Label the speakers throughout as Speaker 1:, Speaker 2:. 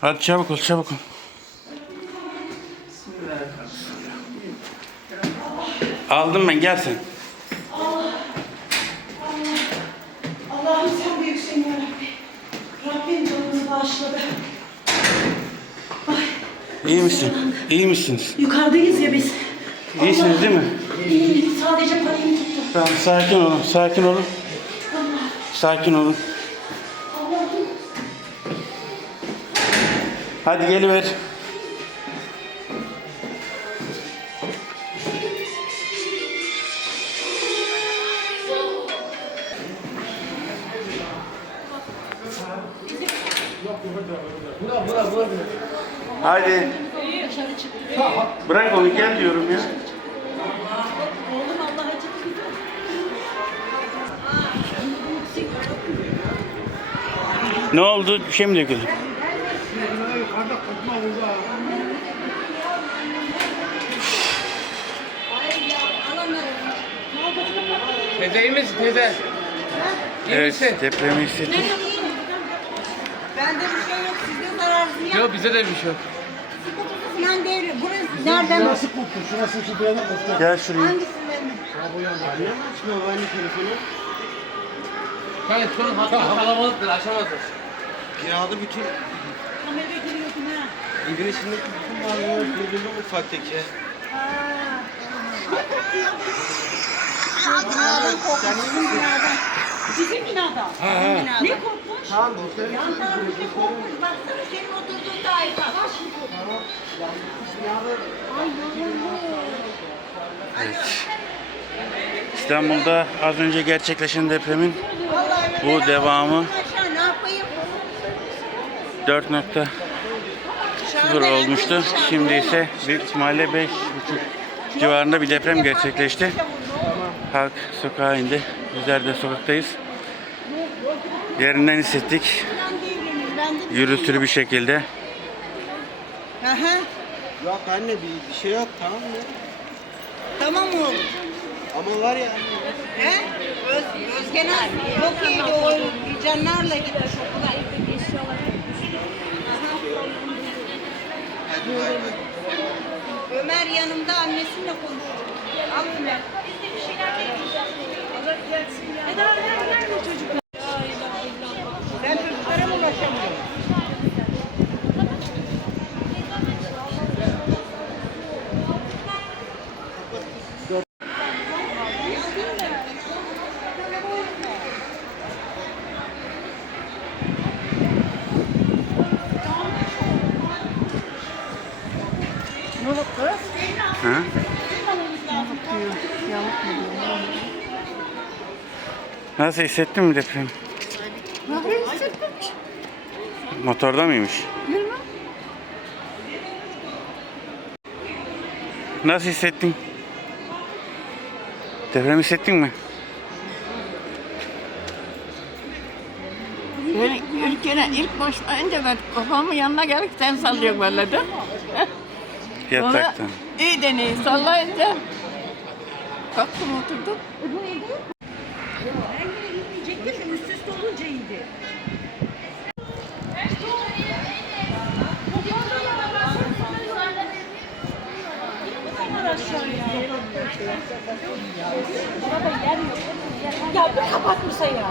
Speaker 1: Hadi çabuk ol çabuk ol. Aldım ben gel sen.
Speaker 2: Allah'ım sen büyüksün ya Rabbi. Rabbim canımızı bağışladı.
Speaker 1: İyi misin? İyi misiniz?
Speaker 2: Yukarıdayız ya biz.
Speaker 1: İyisiniz değil mi?
Speaker 2: İyi, sadece parayı tuttu.
Speaker 1: Tamam sakin olun sakin olun. Sakin olun. Hadi geliver. Hadi. Bırak onu gel diyorum ya. Ne oldu? Bir şey mi döküldü?
Speaker 3: Teyze iyi misin teyze? İyi
Speaker 1: Evet,
Speaker 3: misin?
Speaker 1: depremi hissettik.
Speaker 4: Bende bir şey yok. Sizde zararınız yok.
Speaker 3: Yok bize de bir şey yok.
Speaker 4: Ben devre. Burası nereden?
Speaker 5: Şurası koptu, şurası şu dayanı koptu.
Speaker 1: Gel şuraya.
Speaker 4: Hangisinden?
Speaker 3: Kanka şu an hatta kalabalıktır aşamazız.
Speaker 6: Binada bütün
Speaker 4: Kamera giriyordun ha.
Speaker 6: evin içindeki bütün malzemeler birbirine ufaktaki.
Speaker 4: Binadan korkmuş. Bizim binadan. Bizim binadan. Bizim binadan. Ne korkmuş?
Speaker 6: Tamam dostlarım.
Speaker 4: Yan taraftaki korkmuş. Baksana senin oturduğun daire. Bak şimdi. Ay yavrum.
Speaker 1: İstanbul'da az önce gerçekleşen depremin Bu devamı.
Speaker 4: Aşağı ne yapayım?
Speaker 1: 4.0
Speaker 4: Dışarıda
Speaker 1: olmuştu. Şimdi ise büyük ihtimalle 5.5 civarında bir deprem gerçekleşti. Halk sokağa indi. Bizler de sokaktayız. Yerinden hissettik. Yürütülü bir şekilde.
Speaker 4: Aha.
Speaker 6: Yok anne bir, bir şey yok tamam mı?
Speaker 4: Tamam oğlum.
Speaker 6: Ama var ya
Speaker 4: He? Öz, Özgener çok iyiydi o canlarla gitmiş okula. Ömer yanımda annesinle konuşuyor. Al Ömer. Biz de bir
Speaker 1: Nasıl hissettin mi depremi? Motorda mıymış? Nasıl hissettin? Depremi hissettin mi?
Speaker 7: Yani ülkene ilk başlayınca ben kafamın yanına gelip sen sallıyor böyle de.
Speaker 1: Yataktan.
Speaker 7: iyi deneyi sallayınca kalktım oturdum.
Speaker 2: Çekti üst üste olunca indi. Ya bir kapatmışsa ya.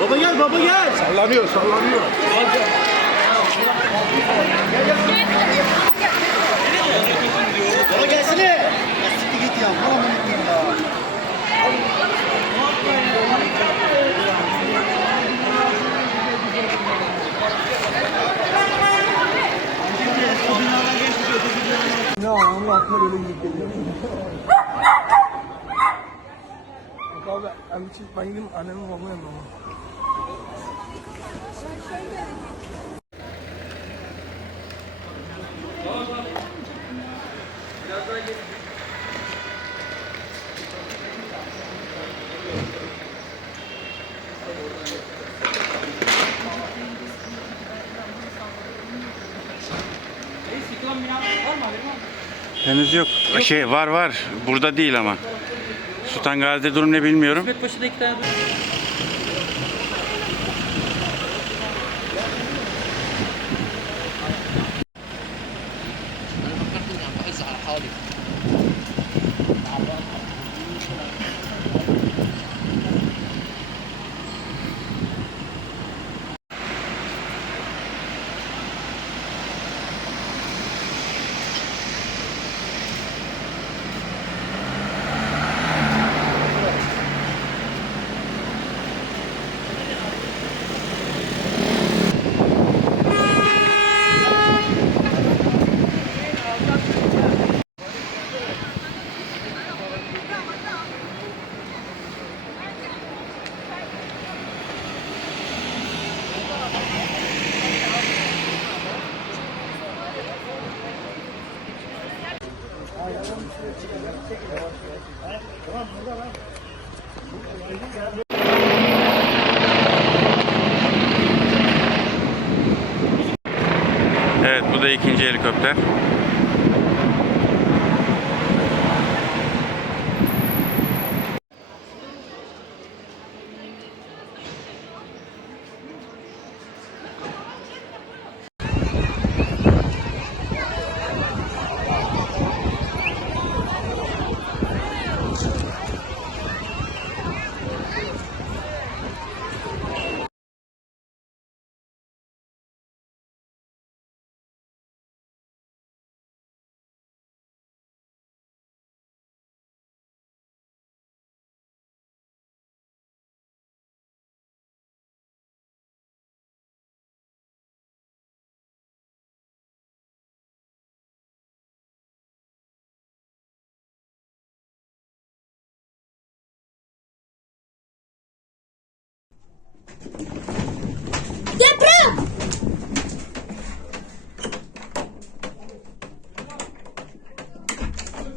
Speaker 5: Baba gel, baba gel. Sallanıyor, sallanıyor. Baba gelsene. Siktir git ya. Bana mı gittin ya?
Speaker 8: Onlar öyle gidip geliyor. Yok abi ben, gideyim annemin babamın yanına. ama.
Speaker 1: Henüz yok. Şey var var. Burada değil ama. Sultan Gazi'de durum ne bilmiyorum.
Speaker 3: Paşa'da iki tane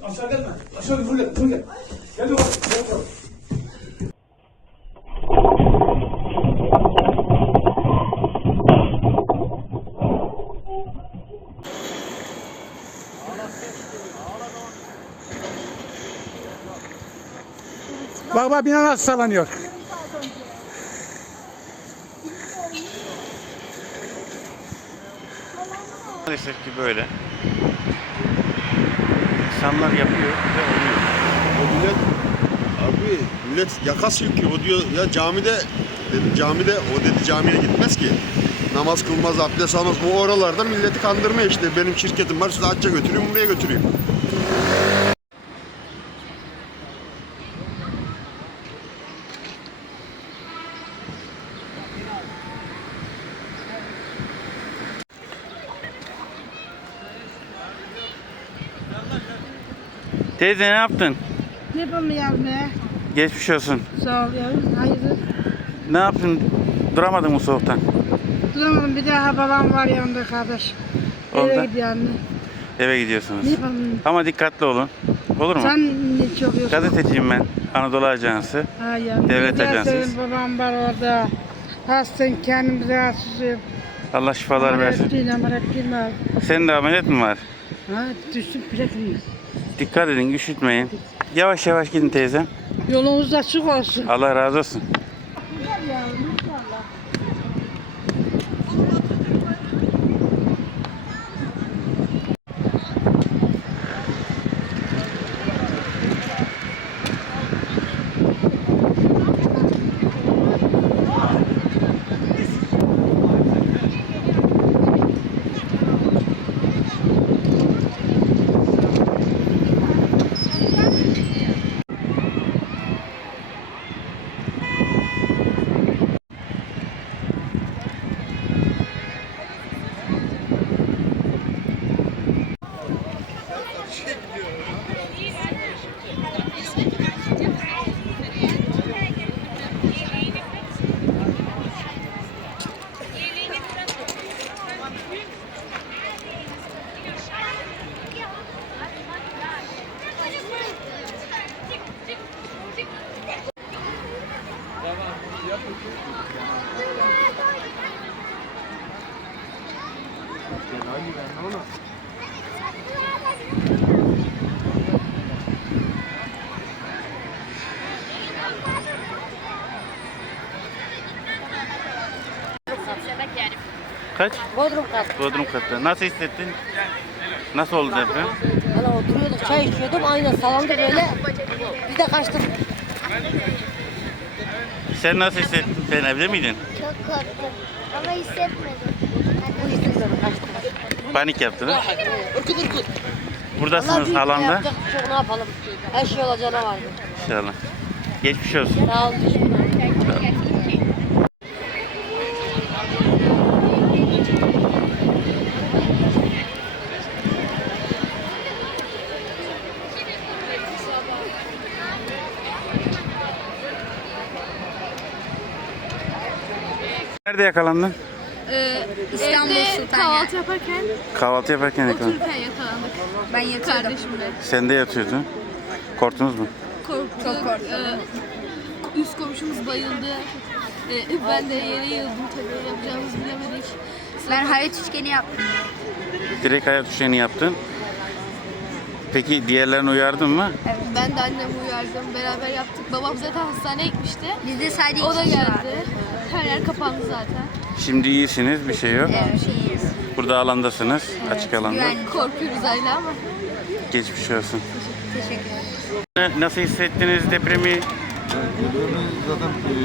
Speaker 8: Aşağı gelme. Aşağı gel. Buraya gel. Buraya gel. Yukarı. Bak bak bina nasıl sallanıyor.
Speaker 1: Maalesef ki böyle. İnsanlar yapıyor ve oluyor.
Speaker 9: O millet abi millet yaka silkiyor. O diyor ya camide dedi camide o dedi camiye gitmez ki. Namaz kılmaz, abdest almaz. O oralarda milleti kandırma işte. Benim şirketim var size hacca götüreyim, buraya götüreyim.
Speaker 1: Teyze ne yaptın?
Speaker 10: Ne yapalım ya?
Speaker 1: Geçmiş olsun.
Speaker 10: Sağ ol yavrum. Hayırdır?
Speaker 1: Ne yaptın? Duramadın mı soğuktan?
Speaker 10: Duramadım bir daha babam var yanında kardeş.
Speaker 1: Onda.
Speaker 10: Eve gidiyor anne.
Speaker 1: Eve gidiyorsunuz.
Speaker 10: Ne yapalım?
Speaker 1: Ama dikkatli olun. Olur mu?
Speaker 10: Sen ne çok yiyorsun?
Speaker 1: Gazeteciyim ben. Anadolu Ajansı.
Speaker 10: Ha yavrum.
Speaker 1: Devlet ajansıyız.
Speaker 10: senin babam var orada. Hastayım kendimizi rahatsızım.
Speaker 1: Allah şifalar versin.
Speaker 10: Ameliyat değil ameliyat değil mi?
Speaker 1: Senin de ameliyat mı var?
Speaker 10: Ha düştüm platinum.
Speaker 1: Dikkat edin, üşütmeyin. Yavaş yavaş gidin teyzem.
Speaker 10: Yolunuz açık olsun.
Speaker 1: Allah razı olsun.
Speaker 11: Bodrum kat.
Speaker 1: Bodrum katta. Nasıl hissettin? Nasıl oldu deprem?
Speaker 11: Hala oturuyorduk çay içiyordum aynen salonda böyle. Biz de kaçtık.
Speaker 1: Sen nasıl hissettin? Sen evde miydin?
Speaker 12: Çok korktum ama hissetmedim.
Speaker 11: Bu istemiyorum kaçtık.
Speaker 1: Panik yaptınız.
Speaker 11: Irkut ırkut.
Speaker 1: Buradasınız.
Speaker 11: Yapacak bir şey yok ne yapalım. Her şey olacağına vardı.
Speaker 1: İnşallah. Geçmiş olsun.
Speaker 11: Sağ olun. teşekkür
Speaker 1: Nerede yakalandın?
Speaker 4: İstanbul Sultan kahvaltı yaparken
Speaker 1: Kahvaltı yaparken yakalandın.
Speaker 4: otururken yakalandık. Ben yatıyordum. Kardeşimle.
Speaker 1: Sen de yatıyordun. Korktunuz mu?
Speaker 4: Korktuk. Çok korktuk. üst komşumuz bayıldı. Ee, ben de yere yıldım tabii. Yapacağımızı bilemedik. Ben hayat üçgeni yaptım.
Speaker 1: Direkt hayat düşeni yaptın. Peki diğerlerini uyardın mı?
Speaker 4: Ben de annemi uyardım. Beraber yaptık. Babam zaten hastaneye gitmişti.
Speaker 12: Bizde sadece
Speaker 4: O da
Speaker 12: iki kişi
Speaker 4: geldi. Her yer kapandı zaten.
Speaker 1: Şimdi iyisiniz, bir şey yok.
Speaker 12: Evet, şeyiz.
Speaker 1: Burada alandasınız, açık alanda.
Speaker 12: Güvenli.
Speaker 4: Korkuyoruz hala ama.
Speaker 1: Geçmiş olsun.
Speaker 12: Teşekkür ederim.
Speaker 1: Nasıl hissettiniz depremi?
Speaker 13: Depremimiz zaten e,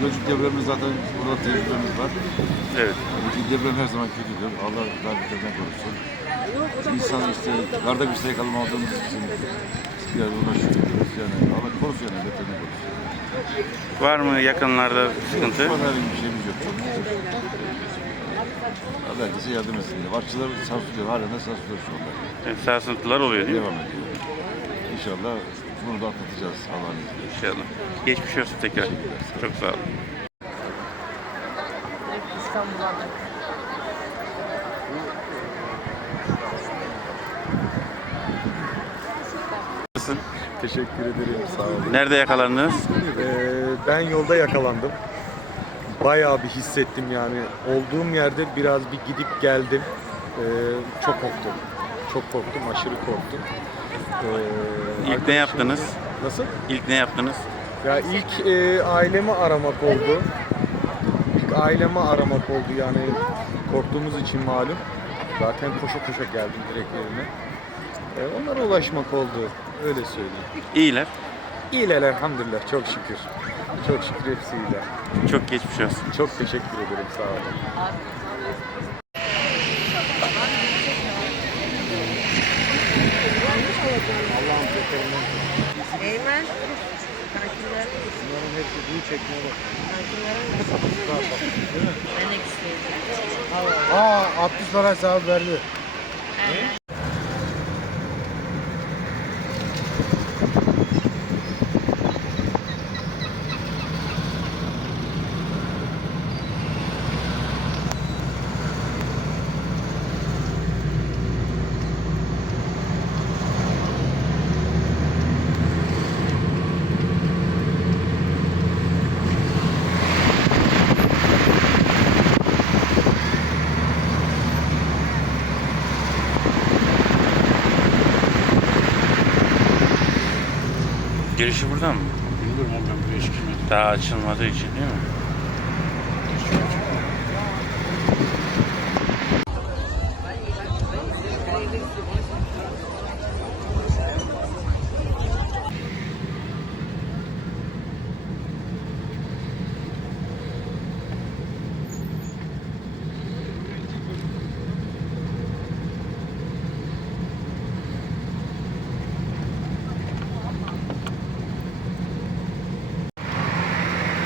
Speaker 13: Gölcük depremimiz zaten burada tecrübemiz var.
Speaker 1: Evet.
Speaker 13: Çünkü deprem her zaman kötüdür. Allah daha beterden korusun. İnsan işte karda bir şey kalmadığımız için biraz uğraşıyoruz yani. Allah korusun yani depremden korusun.
Speaker 1: Var mı yakınlarda sıkıntı?
Speaker 13: Bir şeyimiz yok. Çok. Allah herkese yardım etsin. Vakçılar sarsılıyor. Halen de sarsılıyor şu anda.
Speaker 1: Evet, Sarsıntılar oluyor değil mi?
Speaker 13: Devam ediyor. İnşallah bunu da atlatacağız Allah'ın izniyle.
Speaker 1: İnşallah. Geçmiş olsun tekrar. Çok sağ olun. Nasılsın?
Speaker 14: Teşekkür ederim. Sağ olun.
Speaker 1: Nerede yakalandınız?
Speaker 14: Ee, ben yolda yakalandım. Bayağı bir hissettim yani. Olduğum yerde biraz bir gidip geldim. Ee, çok korktum. Çok korktum. Aşırı korktum. Ee,
Speaker 1: İlk ne yaptınız?
Speaker 14: Nasıl?
Speaker 1: İlk ne yaptınız?
Speaker 14: Ya ilk e, ailemi aramak oldu. İlk ailemi aramak oldu yani korktuğumuz için malum. Zaten koşa koşa geldim direkt evime. E, onlara ulaşmak oldu. Öyle söyleyeyim.
Speaker 1: İyiler.
Speaker 14: İyiler elhamdülillah çok şükür. Çok şükür hepsi iyiler.
Speaker 1: Çok geçmiş olsun.
Speaker 14: Çok teşekkür ederim sağ olun.
Speaker 11: Eymen.
Speaker 14: Bunların hepsi büyük çekmeye bak. Aa 60 lira hesabı verdi.
Speaker 1: Girişi buradan mı?
Speaker 13: Bilmiyorum ama ben buraya hiç girmedim.
Speaker 1: Daha açılmadığı için değil mi?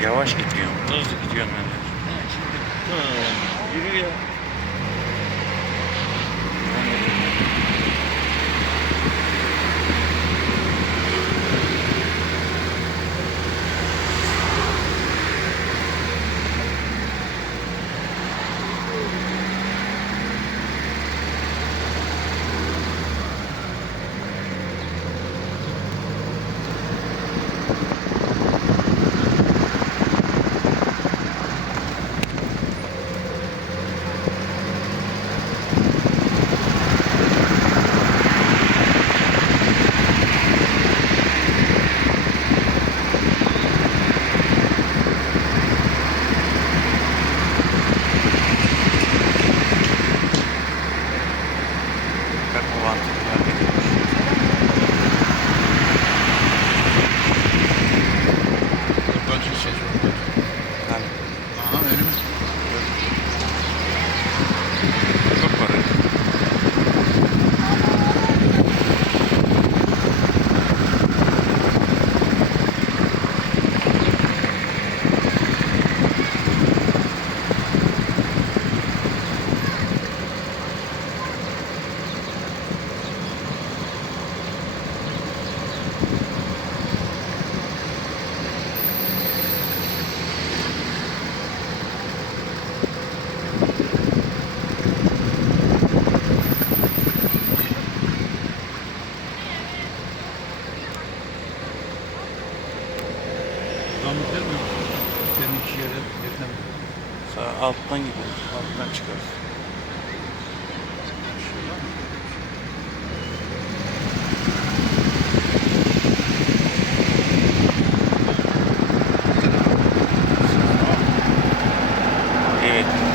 Speaker 1: Yavaş gidiyorum. Hızlı gidiyorum ben. de. Alttan gidiyoruz. Alttan çıkarız. Evet.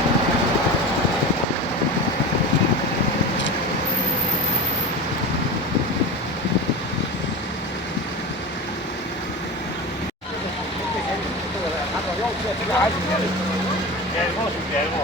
Speaker 1: 别，我随便我。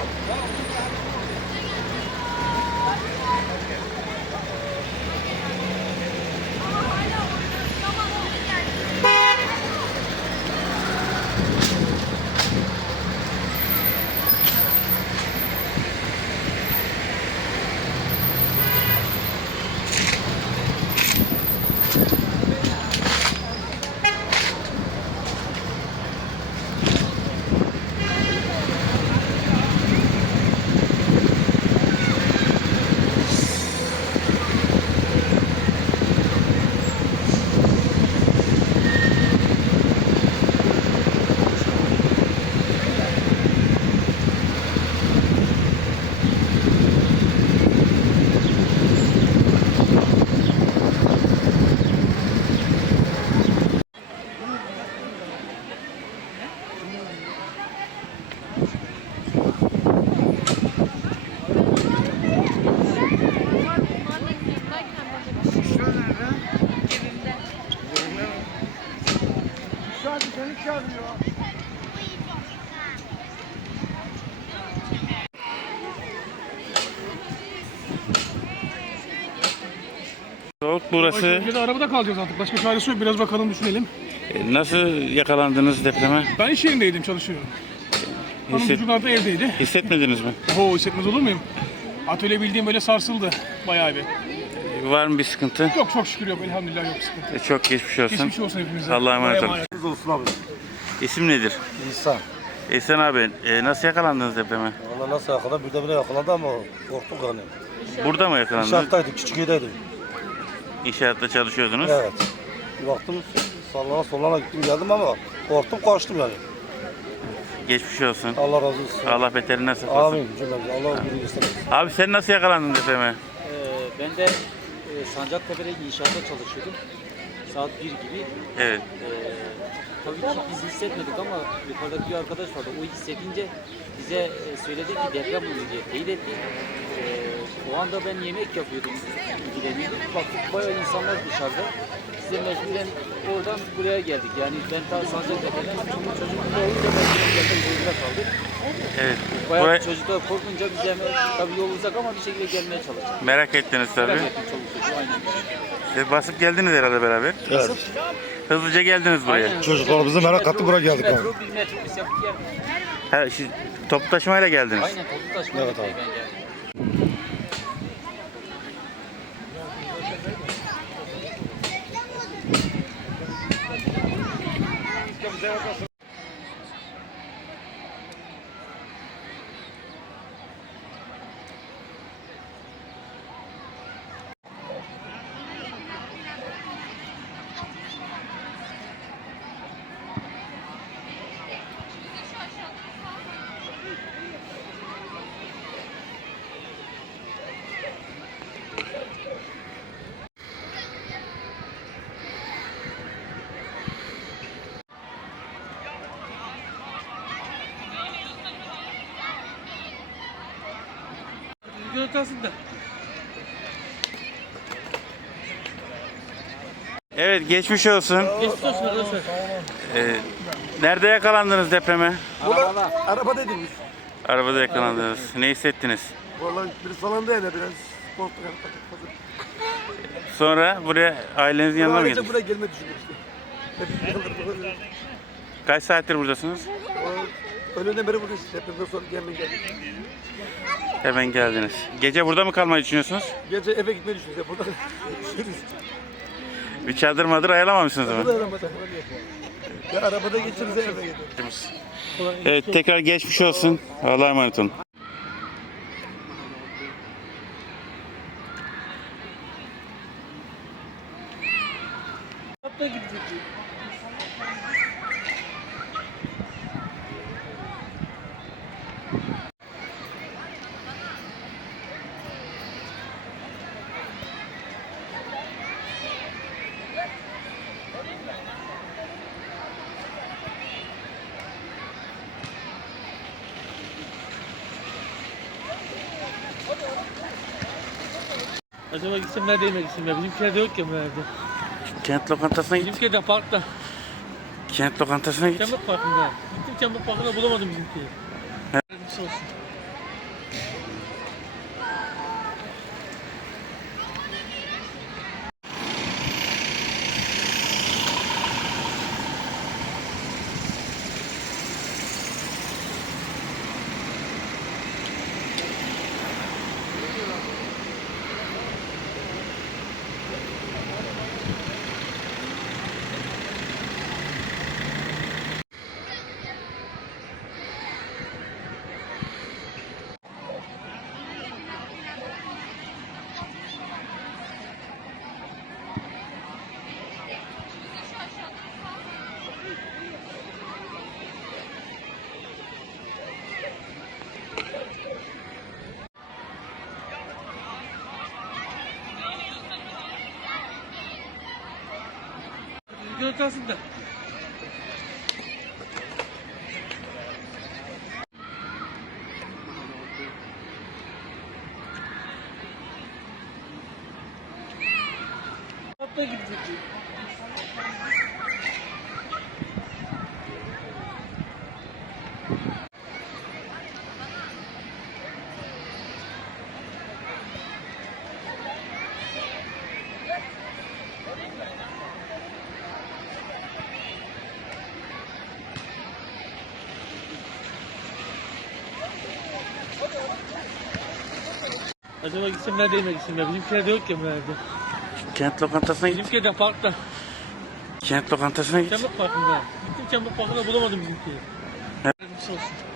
Speaker 1: Burası.
Speaker 15: Önce de arabada kalacağız artık. Başka çaresi yok. Biraz bakalım düşünelim.
Speaker 1: E, Nasıl yakalandınız depreme?
Speaker 15: Ben iş yerindeydim çalışıyorum. Hanım
Speaker 1: Hisset-
Speaker 15: çocuklar da evdeydi.
Speaker 1: Hissetmediniz mi?
Speaker 15: Oho hissetmez olur muyum? Atölye bildiğim böyle sarsıldı bayağı bir.
Speaker 1: E, Var mı bir sıkıntı?
Speaker 15: Yok çok şükür yok elhamdülillah yok sıkıntı.
Speaker 1: E, Çok geçmiş olsun.
Speaker 15: Geçmiş olsun hepimize.
Speaker 1: Allah'a emanet olun.
Speaker 5: olsun abi.
Speaker 1: İsim nedir?
Speaker 5: İnsan.
Speaker 1: İhsan abi e, nasıl yakalandınız depreme?
Speaker 5: Valla nasıl yakalandı? Birdenbire yakalandı ama korktuk yani.
Speaker 1: Burada mı yakalandınız?
Speaker 5: İnşaattaydık, Küçüköy'deydik.
Speaker 1: İnşaatta çalışıyordunuz.
Speaker 5: Evet. Bir baktım sallana sollana gittim geldim ama korktum kaçtım yani.
Speaker 1: Geçmiş olsun.
Speaker 5: Allah razı olsun.
Speaker 1: Allah beterinden saklasın.
Speaker 5: Amin cümlemize. Allah bilir istemesin.
Speaker 1: Abi sen nasıl yakalandın depreme?
Speaker 16: Ee, ben de e, Sancaktepe'de inşaatta çalışıyordum. Saat 1 gibi.
Speaker 1: Evet.
Speaker 16: Ee, tabii ki biz hissetmedik ama yukarıdaki bir arkadaş vardı. O hissedince bize e, söyledi ki deprem oluyor diye teyit etti. O anda ben yemek yapıyordum. ilgileniyordum. Baktık bayağı insanlar dışarıda. Biz de mecburen oradan buraya geldik. Yani ben ta Sancaktepe'den çocuk çocukluğunda olunca mecburen gelmek zorunda kaldık.
Speaker 1: Evet.
Speaker 16: Bayağı
Speaker 1: Buraya
Speaker 16: çocuklar korkunca biz hemen tabii yol uzak ama bir şekilde gelmeye çalıştık.
Speaker 1: merak ettiniz tabii.
Speaker 16: Merak ettim çoluk çocuğu aynen.
Speaker 1: Siz basıp geldiniz herhalde beraber.
Speaker 5: Evet.
Speaker 1: Hızlıca geldiniz buraya.
Speaker 16: Aynen.
Speaker 5: Çocuklarımızı merak etti buraya geldik abi.
Speaker 16: Metro, bir metrobüs yapıp geldik.
Speaker 1: Ha, siz toplu taşımayla geldiniz.
Speaker 16: Aynen toplu taşıma
Speaker 5: Evet
Speaker 16: evet,
Speaker 5: abi.
Speaker 16: ben geldim. Ortasında.
Speaker 1: Evet geçmiş olsun.
Speaker 16: Geçmiş olsun arkadaşlar.
Speaker 1: Ee, nerede yakalandınız depreme?
Speaker 16: Arabada.
Speaker 15: Araba dediniz.
Speaker 1: Arabada yakalandınız. Ne hissettiniz?
Speaker 15: Vallahi bir salonda da biraz korktuk.
Speaker 1: Sonra buraya ailenizin yanına mı geldiniz?
Speaker 15: buraya gelme düşündük işte.
Speaker 1: Kaç saattir buradasınız?
Speaker 15: Öğleden beri buradayız. Hepimden sonra gelmeyi geldik.
Speaker 1: Hemen geldiniz. Gece burada mı kalmayı düşünüyorsunuz?
Speaker 15: Gece eve gitmeyi düşünüyoruz. Burada düşürüz.
Speaker 1: Bir çadır madır ayarlamamışsınız ama.
Speaker 15: Burada arabada. Ya arabada geçeriz eve gidiyoruz.
Speaker 1: Evet tekrar geçmiş olsun. Allah'a emanet olun.
Speaker 15: Acaba gitsem nerede yemek gitsem ya? Bizimkiler de yok ya nerede?
Speaker 1: Kent lokantasına git.
Speaker 15: Bizimkiler de parkta.
Speaker 1: Kent lokantasına git.
Speaker 15: Kemal Parkı'nda. Gittim Kemal Parkı'nda bulamadım bizimkileri. Yardımcısı olsun. Bizimkiler kalsın Acaba gitsem nerede yemek ya? Bizimkiler de yok ya nerede?
Speaker 1: Kent lokantasına git.
Speaker 15: Bizimkiler de parkta.
Speaker 1: Kent lokantasına git.
Speaker 15: Kemal Parkı'nda. Gittim Kemal Parkı'nda bulamadım bizimkileri. Yardımcısı olsun.